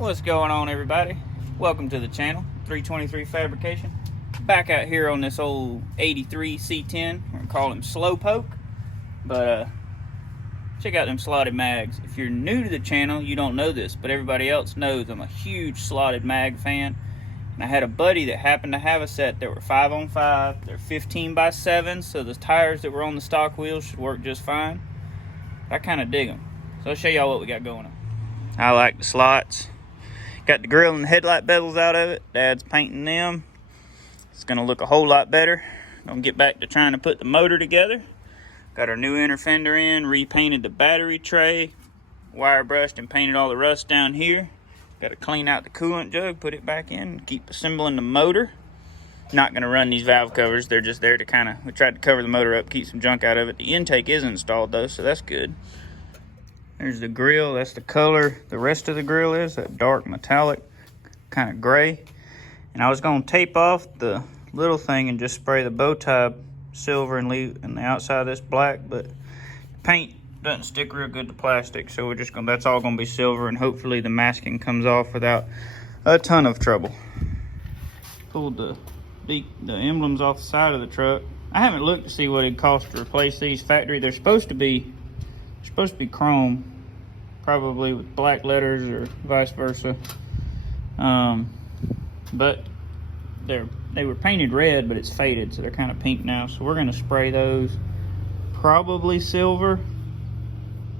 What's going on, everybody? Welcome to the channel, 323 Fabrication. Back out here on this old 83 C10. We're gonna call him Slowpoke. But check out them slotted mags. If you're new to the channel, you don't know this, but everybody else knows I'm a huge slotted mag fan. And I had a buddy that happened to have a set that were 5-on-5. They're 15x7, so the tires that were on the stock wheels should work just fine. I kind of dig them. So I'll show y'all what we got going on. I like the slots. Got the grill and the headlight bezels out of it. Dad's painting them. It's gonna look a whole lot better. Gonna get back to trying to put the motor together. Got our new inner fender in, repainted the battery tray, wire brushed and painted all the rust down here. Got to clean out the coolant jug, put it back in, and keep assembling the motor. Not gonna run these valve covers. They're just there to we tried to cover the motor up, keep some junk out of it. The intake is installed though, so that's good. There's the grill, that's the color the rest of the grill is, that dark metallic, kind of gray. And I was gonna tape off the little thing and just spray the bow tie silver and leave and the outside of this black, but the paint doesn't stick real good to plastic, so that's all gonna be silver, and hopefully the masking comes off without a ton of trouble. Pulled the emblems off the side of the truck. I haven't looked to see what it costs to replace these factory. They're supposed to be chrome, probably with black letters or vice versa. But they were painted red, but it's faded, so they're kind of pink now. So we're gonna spray those, probably silver.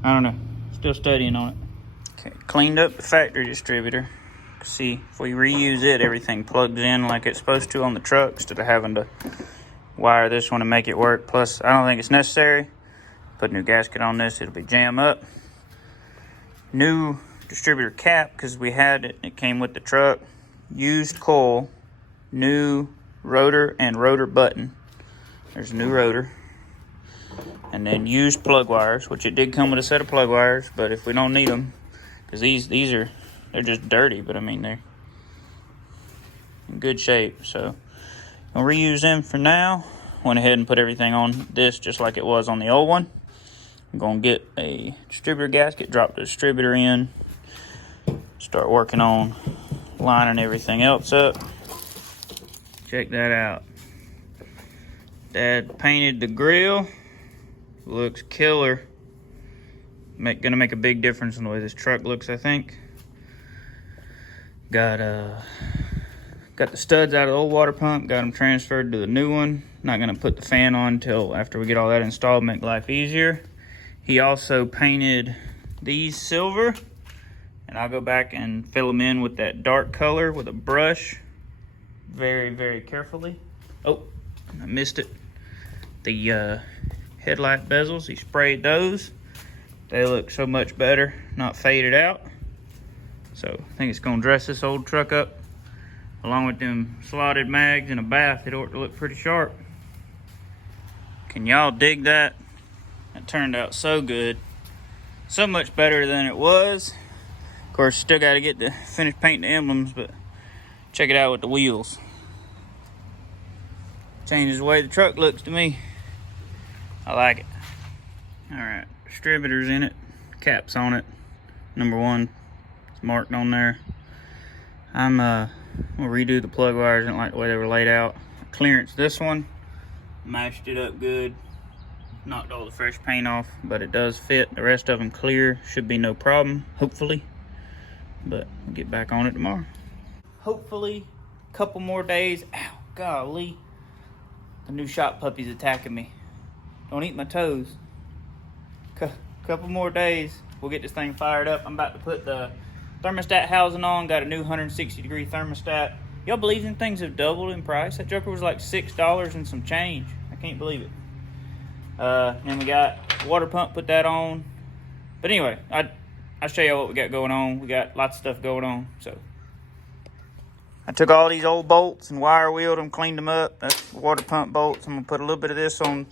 I don't know, still studying on it. Okay, cleaned up the factory distributor. See, if we reuse it, everything plugs in like it's supposed to on the truck instead of having to wire this one to make it work. Plus, I don't think it's necessary. Put a new gasket on this, it'll be jam up. New distributor cap, because we had it came with the truck. Used coil, new rotor and rotor button. There's a new rotor. And then used plug wires, which it did come with a set of plug wires, but if we don't need them, because they're just dirty, but I mean they're in good shape, so I'll reuse them for now. Went ahead and put everything on this just like it was on the old one. I'm gonna get a distributor gasket, drop the distributor in, start working on lining everything else up. Check that out. Dad painted the grill. Looks killer. Gonna make a big difference in the way this truck looks, I think. Got the studs out of the old water pump, got them transferred to the new one. Not gonna put the fan on until after we get all that installed, make life easier. He also painted these silver, and I'll go back and fill them in with that dark color with a brush, very, very carefully. Oh, I missed it. The headlight bezels, he sprayed those. They look so much better, not faded out. So I think it's gonna dress this old truck up. Along with them slotted mags and a bath, it ought to look pretty sharp. Can y'all dig that? That turned out so good. So much better than it was. Of course, still gotta get to finish painting the emblems, but check it out with the wheels. Changes the way the truck looks to me. I like it. All right, distributor's in it, caps on it. Number 1, it's marked on there. I'm gonna redo the plug wires. I didn't like the way they were laid out. Clearance this one, mashed it up good, knocked all the fresh paint off, but it does fit. The rest of them clear, should be no problem, hopefully. But we'll get back on it tomorrow. Hopefully, a couple more days. Ow, golly. The new shop puppy's attacking me. Don't eat my toes. Couple more days, we'll get this thing fired up. I'm about to put the thermostat housing on. Got a new 160-degree thermostat. Y'all believe them things have doubled in price? That joker was like $6 and some change. I can't believe it. Then we got water pump, put that on. But anyway, I'll show y'all what we got going on. We got lots of stuff going on. So I took all these old bolts and wire wheeled them, cleaned them up. That's water pump bolts. I'm gonna put a little bit of this on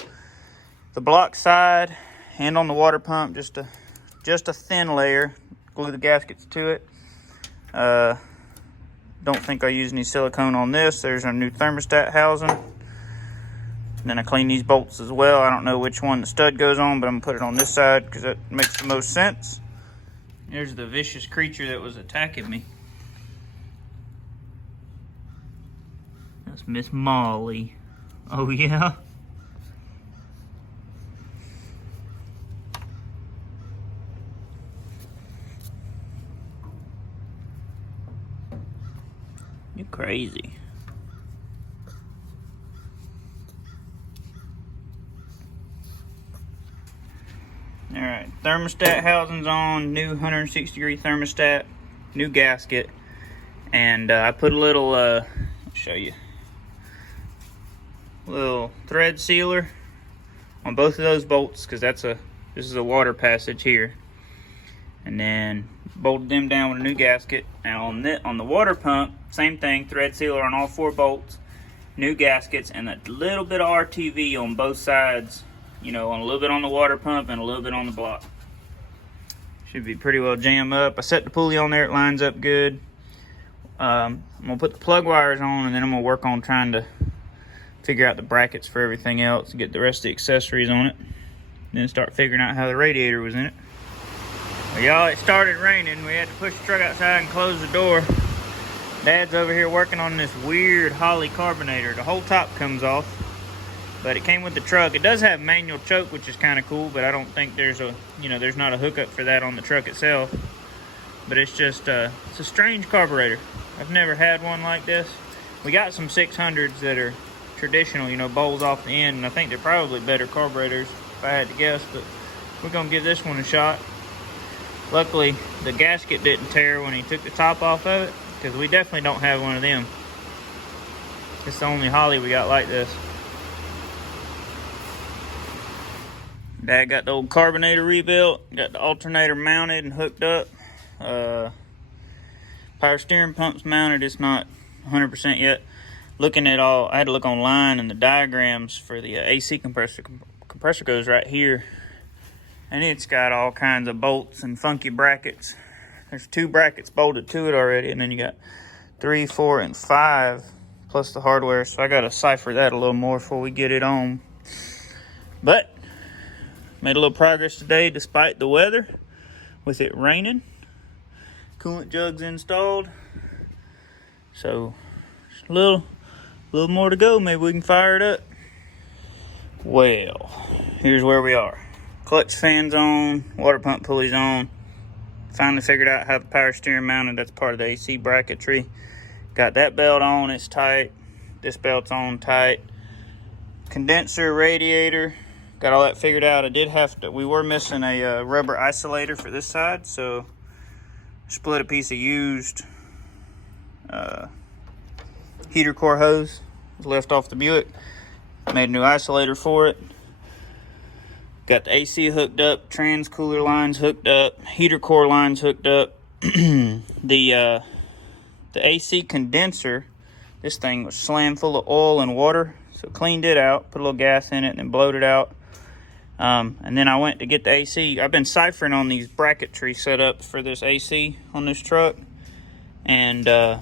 the block side and on the water pump, just a thin layer. Glue the gaskets to it. Don't think I use any silicone on this. There's our new thermostat housing. And then I clean these bolts as well. I don't know which one the stud goes on, but I'm gonna put it on this side because that makes the most sense. There's the vicious creature that was attacking me. That's Miss Molly. Oh yeah? You're crazy. Alright, thermostat housing's on, new 160-degree thermostat, new gasket, and I put a little, I'll show you, little thread sealer on both of those bolts, because this is a water passage here, and then bolted them down with a new gasket. And on the water pump, same thing, thread sealer on all 4 bolts, new gaskets, and a little bit of RTV on both sides. You know, on a little bit on the water pump and a little bit on the block. Should be pretty well jammed up. I set the pulley on there, it lines up good. I'm gonna put the plug wires on, and then I'm gonna work on trying to figure out the brackets for everything else, get the rest of the accessories on it, then start figuring out how the radiator was in it. Well, y'all, it started raining. We had to push the truck outside and close the door. Dad's over here working on this weird Holley carbonator. The whole top comes off, but it came with the truck. It does have manual choke, which is kind of cool, but I don't think there's not a hookup for that on the truck itself. But it's just, it's a strange carburetor. I've never had one like this. We got some 600s that are traditional, you know, bowls off the end, and I think they're probably better carburetors if I had to guess, but we're gonna give this one a shot. Luckily, the gasket didn't tear when he took the top off of it, because we definitely don't have one of them. It's the only Holley we got like this. Dad got the old carbonator rebuilt, got the alternator mounted and hooked up. Power steering pump's mounted, it's not 100% yet. Looking at I had to look online and the diagrams for the AC compressor. Compressor goes right here, and it's got all kinds of bolts and funky brackets. There's 2 brackets bolted to it already, and then you got 3, 4, and 5, plus the hardware. So I gotta cipher that a little more before we get it on. But made a little progress today despite the weather, with it raining. Coolant jugs installed. So just a little more to go. Maybe we can fire it up. Well, here's where we are. Clutch fan's on, water pump pulley's on. Finally figured out how the power steering mounted. That's part of the AC bracketry. Got that belt on, it's tight. This belt's on tight. Condenser, radiator, got all that figured out. We were missing a rubber isolator for this side, so split a piece of used heater core hose left off the Buick. Made a new isolator for it. Got the AC hooked up, trans cooler lines hooked up, heater core lines hooked up. The AC condenser, this thing was slammed full of oil and water, so cleaned it out, put a little gas in it, and then blowed it out. And then I went to get the AC. I've been ciphering on these bracketry setups for this AC on this truck, and I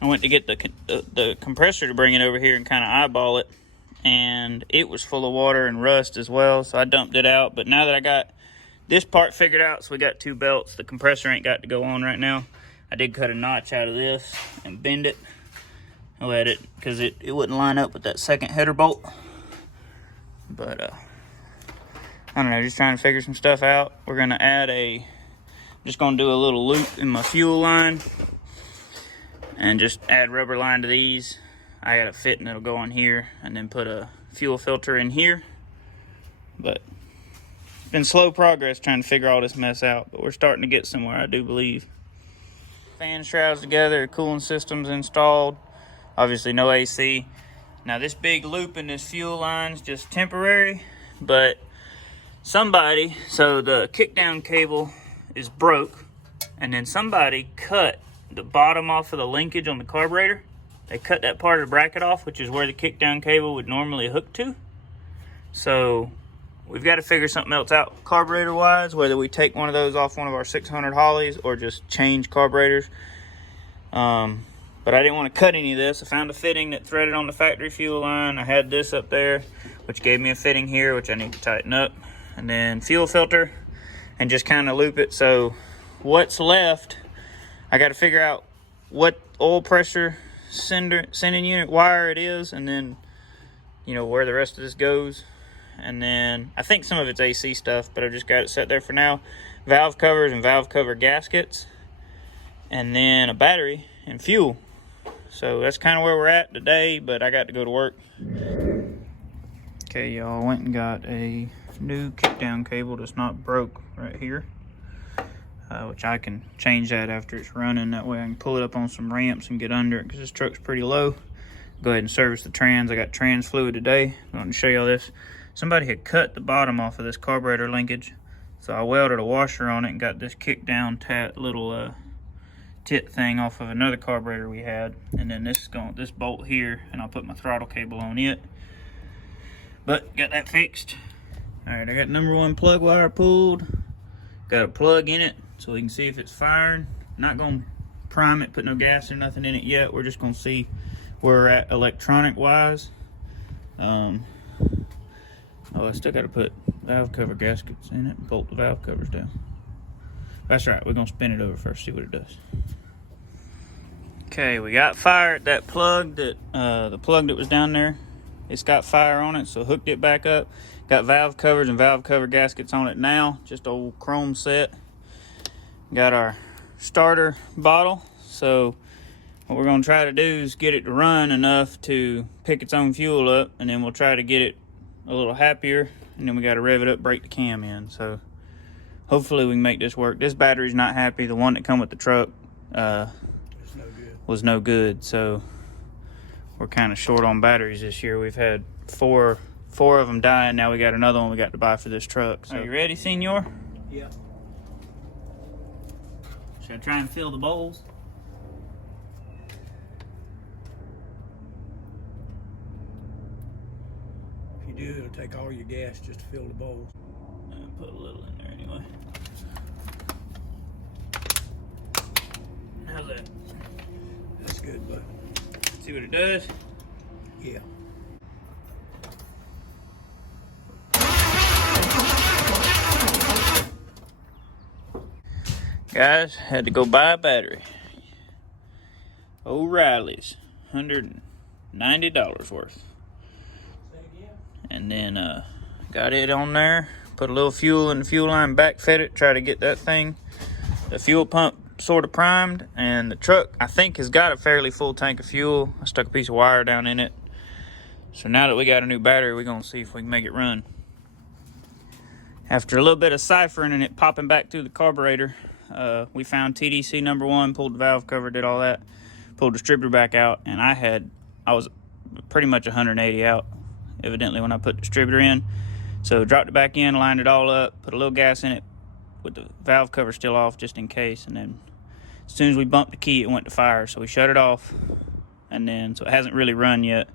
went to get the compressor to bring it over here and kind of eyeball it, and it was full of water and rust as well, so I dumped it out. But now that I got this part figured out, so we got 2 belts, the compressor ain't got to go on right now. I did cut a notch out of this and bend it. I'll let it, because it wouldn't line up with that second header bolt. But I don't know, just trying to figure some stuff out. We're gonna add just gonna do a little loop in my fuel line and just add rubber line to these. I got a fitting that'll go on here, and then put a fuel filter in here. But it's been slow progress trying to figure all this mess out, but we're starting to get somewhere, I do believe. Fan shrouds together, cooling system's installed. Obviously no AC. Now this big loop in this fuel line's just temporary, but so the kickdown cable is broke, and then somebody cut the bottom off of the linkage on the carburetor. They cut that part of the bracket off, which is where the kickdown cable would normally hook to. So we've got to figure something else out carburetor wise, whether we take one of those off one of our 600 Holleys or just change carburetors. But I didn't want to cut any of this. I found a fitting that threaded on the factory fuel line. I had this up there, which gave me a fitting here, which I need to tighten up. And then fuel filter, and just kind of loop it. So what's left, I got to figure out what oil pressure sending unit wire it is, and then, you know, where the rest of this goes. And then I think some of it's AC stuff, but I've just got it set there for now. Valve covers and valve cover gaskets, and then a battery and fuel. So that's kind of where we're at today, but I got to go to work. Okay, y'all, went and got a new kickdown cable that's not broke right here, which I can change that after it's running. That way I can pull it up on some ramps and get under it, because this truck's pretty low. Go ahead and service the trans. I got trans fluid today. I'm going to show y'all this. Somebody had cut the bottom off of this carburetor linkage, so I welded a washer on it and got this kickdown little tit thing off of another carburetor we had, and then this bolt here, and I'll put my throttle cable on it. But got that fixed. All right, I got number 1 plug wire pulled. Got a plug in it so we can see if it's firing. Not gonna prime it, put no gas or nothing in it yet. We're just gonna see where we're at electronic wise. Oh, I still gotta put valve cover gaskets in it and bolt the valve covers down. That's right, we're gonna spin it over first, see what it does. Okay, we got fire at that plug, the plug that was down there. It's got fire on it, so hooked it back up. Got valve covers and valve cover gaskets on it now, just old chrome set. Got our starter bottle, so what we're gonna try to do is get it to run enough to pick its own fuel up, and then we'll try to get it a little happier, and then we gotta rev it up, break the cam in. So hopefully we can make this work. This battery's not happy. The one that come with the truck was no good, so we're kind of short on batteries this year. We've had four of them die, and now we got another one we got to buy for this truck. So, are you ready, Senor? Yeah. Should I try and fill the bowls? If you do, it'll take all your gas just to fill the bowls. Put a little in there anyway. How's that? That's good, bud. See what it does? Yeah. Guys, had to go buy a battery. O'Reilly's, $190 worth. And then got it on there, put a little fuel in the fuel line, back fed it, try to get that thing, the fuel pump sort of primed. And the truck, I think, has got a fairly full tank of fuel. I stuck a piece of wire down in it. So now that we got a new battery, we're gonna see if we can make it run. After a little bit of ciphering and it popping back through the carburetor, we found TDC number 1, pulled the valve cover, did all that, pulled the distributor back out, and I was pretty much 180 out, evidently, when I put the distributor in. So dropped it back in, lined it all up, put a little gas in it with the valve cover still off just in case, and then as soon as we bumped the key, it went to fire. So we shut it off, and then, so it hasn't really run yet.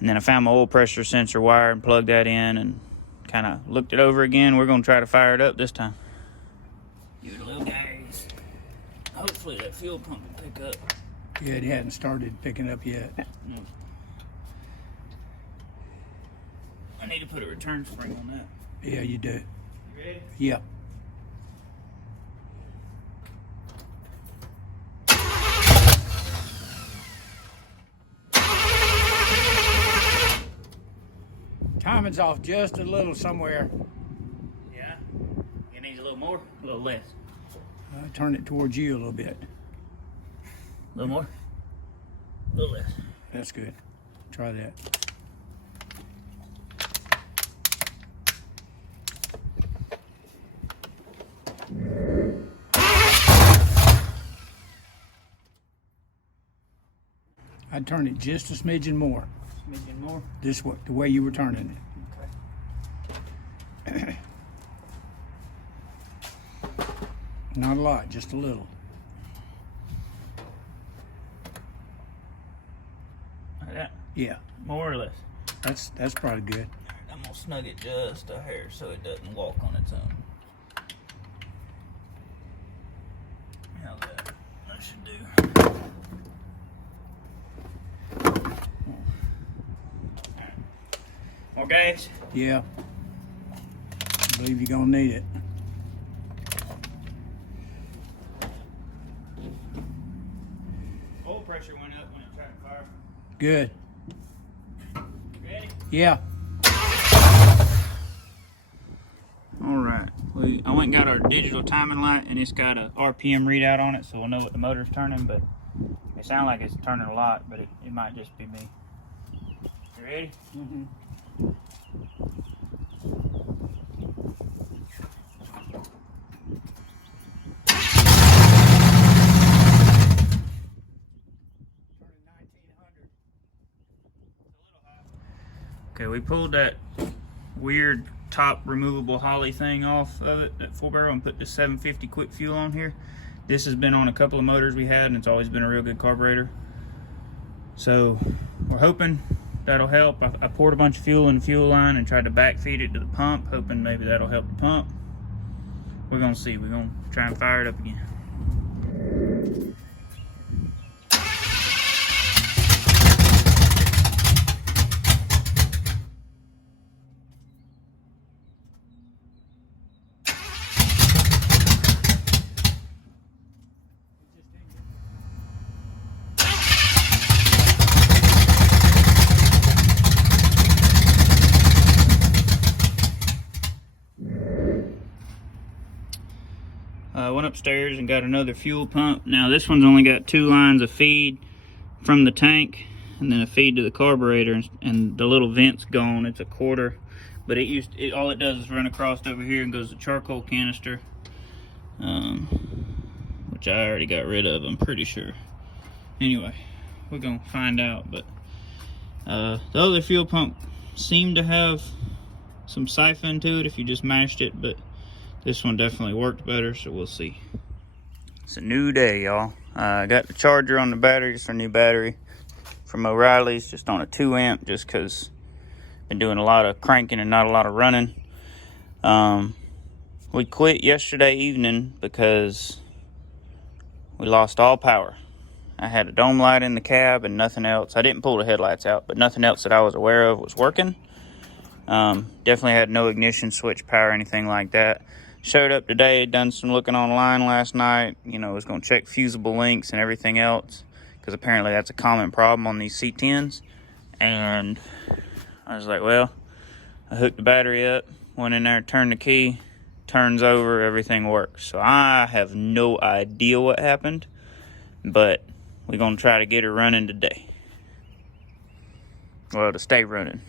And then I found my oil pressure sensor wire and plugged that in and kind of looked it over again. We're gonna try to fire it up this time. Give it a little gas. Hopefully that fuel pump will pick up. Yeah, it hadn't started picking up yet. No. I need to put a return spring on that. Yeah, you do. You ready? Yeah. Timing's off just a little somewhere. Yeah. It needs a little more, a little less. Turn it towards you a little bit. A little more, a little less. That's good. Try that. I'd turn it just a smidgen more. Smidgen more? This way, the way you were turning it. Okay. Not a lot, just a little. Like that? Yeah. More or less? That's probably good. I'm gonna snug it just a hair so it doesn't walk on its own. How's that? That should do. More gas? Yeah. I believe you're gonna need it. Oh. pressure went up when it tried to fire. Good. Ready? Yeah. All right. I went and got our digital timing light, and it's got a RPM readout on it, so we'll know what the motor's turning. But it sounds like it's turning a lot, but it might just be me. You ready? Mm-hmm. Okay, we pulled that weird top removable Holley thing off of it, that 4-barrel, and put the 750 quick fuel on here. This has been on a couple of motors we had, and it's always been a real good carburetor. So we're hoping that'll help. I poured a bunch of fuel in the fuel line and tried to backfeed it to the pump, hoping maybe that'll help the pump. We're gonna see. We're gonna try and fire it up again. I went upstairs and got another fuel pump. Now this one's only got 2 lines of feed from the tank and then a feed to the carburetor, and the little vent's gone. It's a quarter, but all it does is run across over here and goes to charcoal canister, which I already got rid of, I'm pretty sure. Anyway, we're gonna find out. But the other fuel pump seemed to have some siphon to it if you just mashed it, but this one definitely worked better, so we'll see. It's a new day, y'all. I got the charger on the battery, just a new battery from O'Reilly's, just on a 2 amp, just because I've been doing a lot of cranking and not a lot of running. We quit yesterday evening because we lost all power. I had a dome light in the cab and nothing else. I didn't pull the headlights out, but nothing else that I was aware of was working. Definitely had no ignition switch power or anything like that. Showed up today, done some looking online last night. You know, was going to check fusible links and everything else, because apparently that's a common problem on these C10s. And I was like, well, I hooked the battery up, went in there, turned the key, turns over, everything works. So I have no idea what happened, but we're going to try to get her running today. Well, to stay running.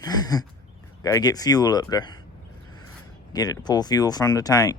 Got to get fuel up there. Get it to pull fuel from the tank.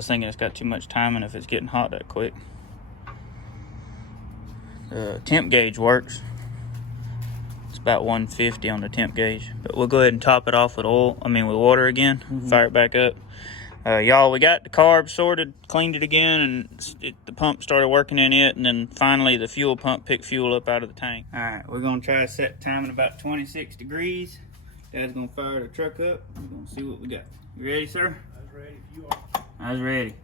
was thinking it's got too much timing if it's getting hot that quick. The temp gauge works. It's about 150 on the temp gauge. But we'll go ahead and top it off with with water again. Fire it back up. Y'all, we got the carb sorted, cleaned it again, and the pump started working in it, and then finally the fuel pump picked fuel up out of the tank. All right, we're gonna try to set the time at about 26 degrees. Dad's gonna fire the truck up. We're gonna see what we got. You ready, sir? I was ready if you are. I was ready.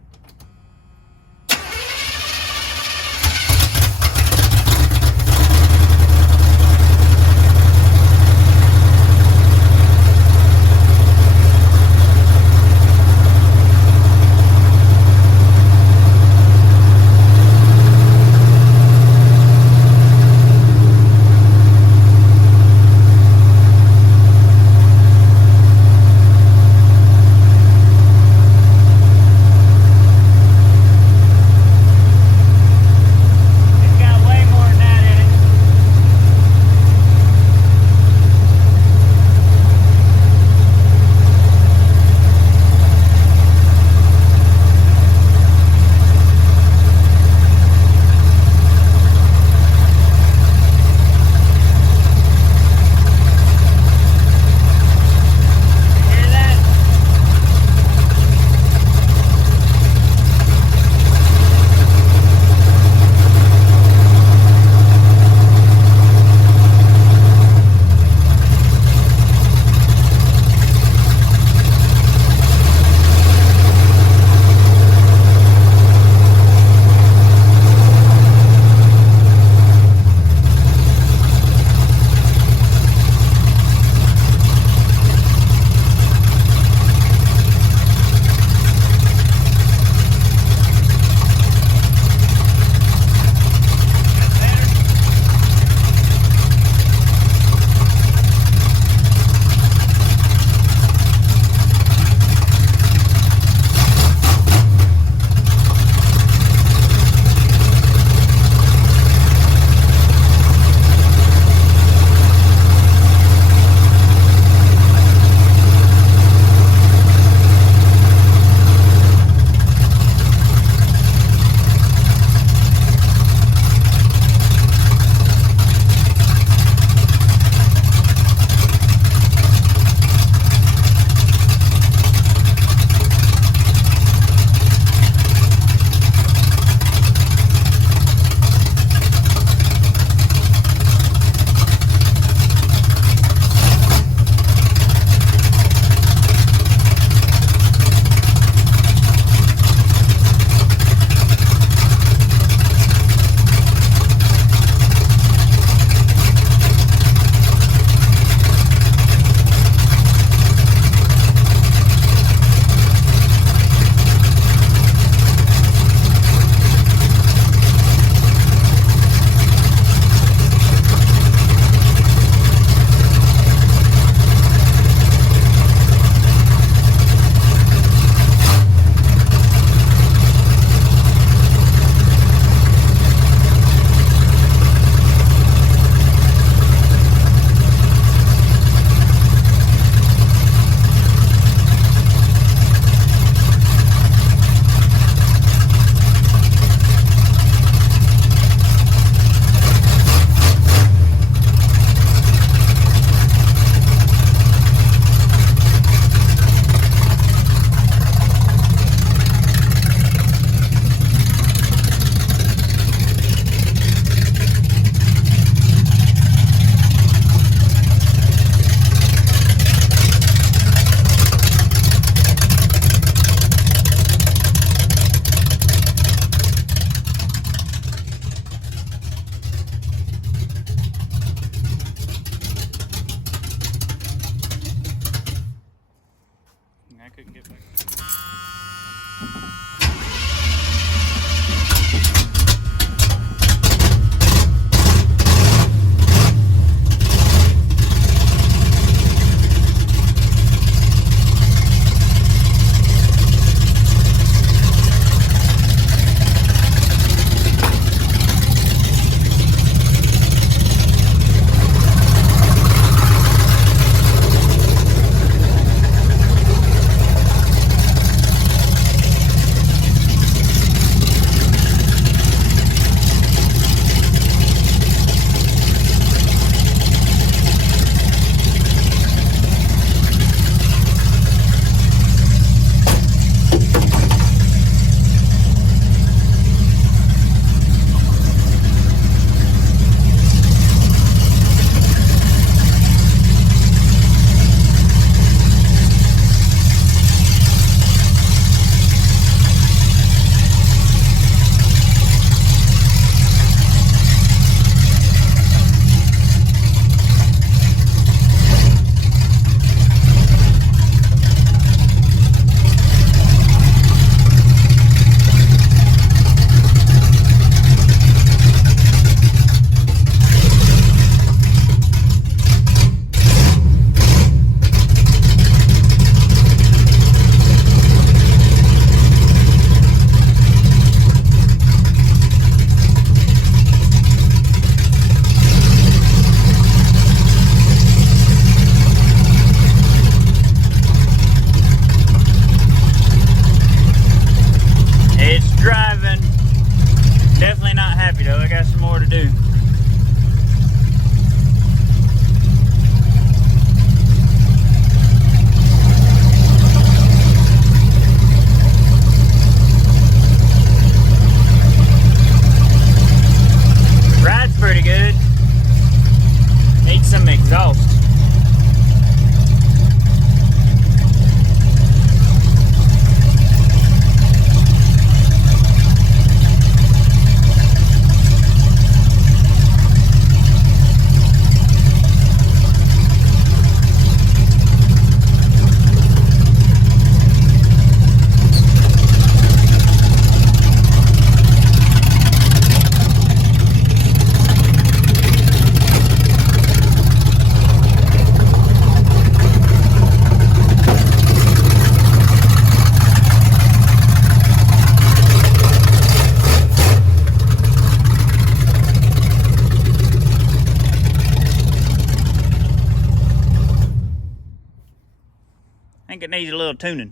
I think it needs a little tuning.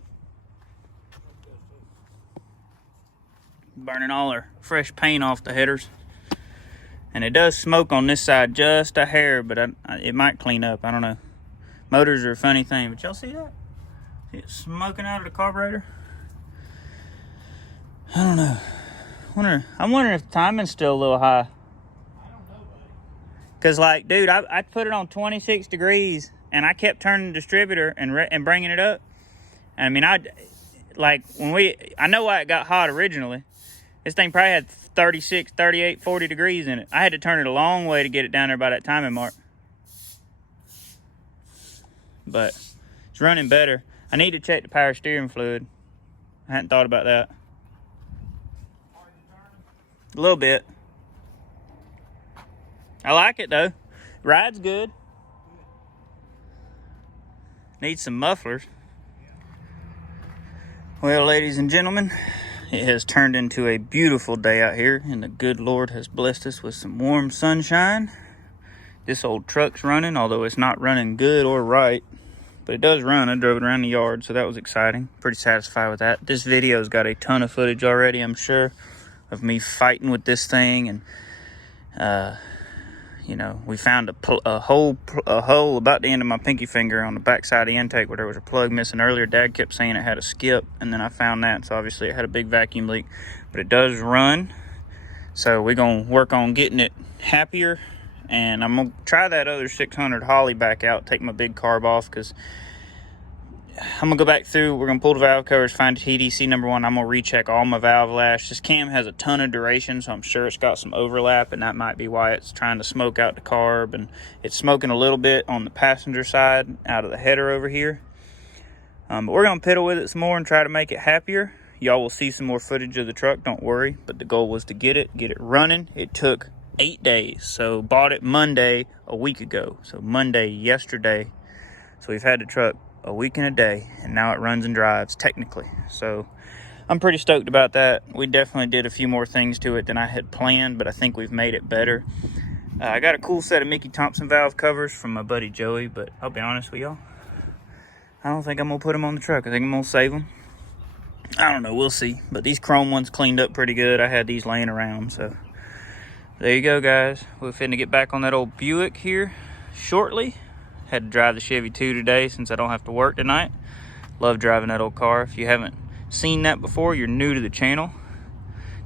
Burning all our fresh paint off the headers. And it does smoke on this side just a hair, but it might clean up. I don't know. Motors are a funny thing, but y'all see that? See it smoking out of the carburetor? I don't know. I'm wondering if the timing's still a little high. I don't know, buddy. Cause like, dude, I put it on 26 degrees and I kept turning the distributor and bringing it up. And I mean, I know why it got hot originally. This thing probably had 36, 38, 40 degrees in it. I had to turn it a long way to get it down there by that timing mark. But it's running better. I need to check the power steering fluid. I hadn't thought about that. A little bit. I like it though. Ride's good. Needs some mufflers. Well, ladies and gentlemen, it has turned into a beautiful day out here, and the good Lord has blessed us with some warm sunshine. This old truck's running, although it's not running good or right, but it does run. I drove it around the yard, so that was exciting. Pretty satisfied with that. This video's got a ton of footage already, I'm sure, of me fighting with this thing. And you know, we found a hole about the end of my pinky finger on the back side of the intake where there was a plug missing earlier. Dad kept saying it had a skip, and then I found that, so obviously it had a big vacuum leak. But it does run, so we're gonna work on getting it happier. And I'm gonna try that other 600 Holley back out, take my big carb off, because I'm gonna go back through. We're gonna pull the valve covers, find TDC number 1. I'm gonna recheck all my valve lash. This cam has a ton of duration, so I'm sure it's got some overlap, and that might be why it's trying to smoke out the carb. And it's smoking a little bit on the passenger side out of the header over here. But we're gonna piddle with it some more and try to make it happier. Y'all will see some more footage of the truck, don't worry. But the goal was to get it running. It took 8 days, so bought it Monday a week ago. So Monday, yesterday. So we've had the truck a week and a day, and now it runs and drives technically. So I'm pretty stoked about that. We definitely did a few more things to it than I had planned, but I think we've made it better. I got a cool set of Mickey Thompson valve covers from my buddy Joey, but I'll be honest with y'all, I don't think I'm gonna put them on the truck. I think I'm gonna save them. I don't know, we'll see. But these chrome ones cleaned up pretty good. I had these laying around, so there you go, guys. We're finna get back on that old Buick here shortly. Had to drive the Chevy 2 today since I don't have to work tonight. Love driving that old car. If you haven't seen that before, you're new to the channel,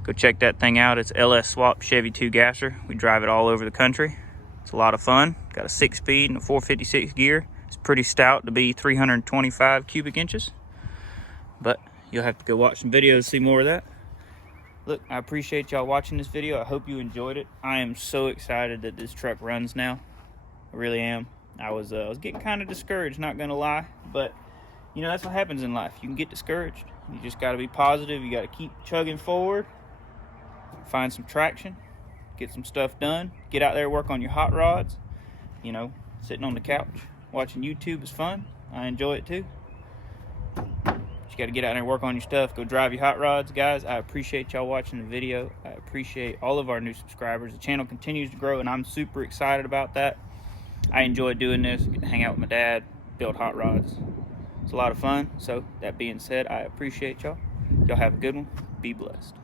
go check that thing out. It's LS Swap Chevy 2 gasser. We drive it all over the country. It's a lot of fun. Got a 6-speed and a 456 gear. It's pretty stout to be 325 cubic inches. But you'll have to go watch some videos to see more of that. Look, I appreciate y'all watching this video. I hope you enjoyed it. I am so excited that this truck runs now. I really am. I was getting kind of discouraged, not gonna lie, but you know, that's what happens in life. You can get discouraged. You just got to be positive. You got to keep chugging forward, find some traction, get some stuff done, get out there, work on your hot rods. You know, sitting on the couch watching YouTube is fun. I enjoy it too. You got to get out there and work on your stuff. Go drive your hot rods, guys. I appreciate y'all watching the video. I appreciate all of our new subscribers. The channel continues to grow, and I'm super excited about that. I enjoy doing this. Get to hang out with my dad, build hot rods. It's a lot of fun. So that being said, I appreciate y'all. Y'all have a good one. Be blessed.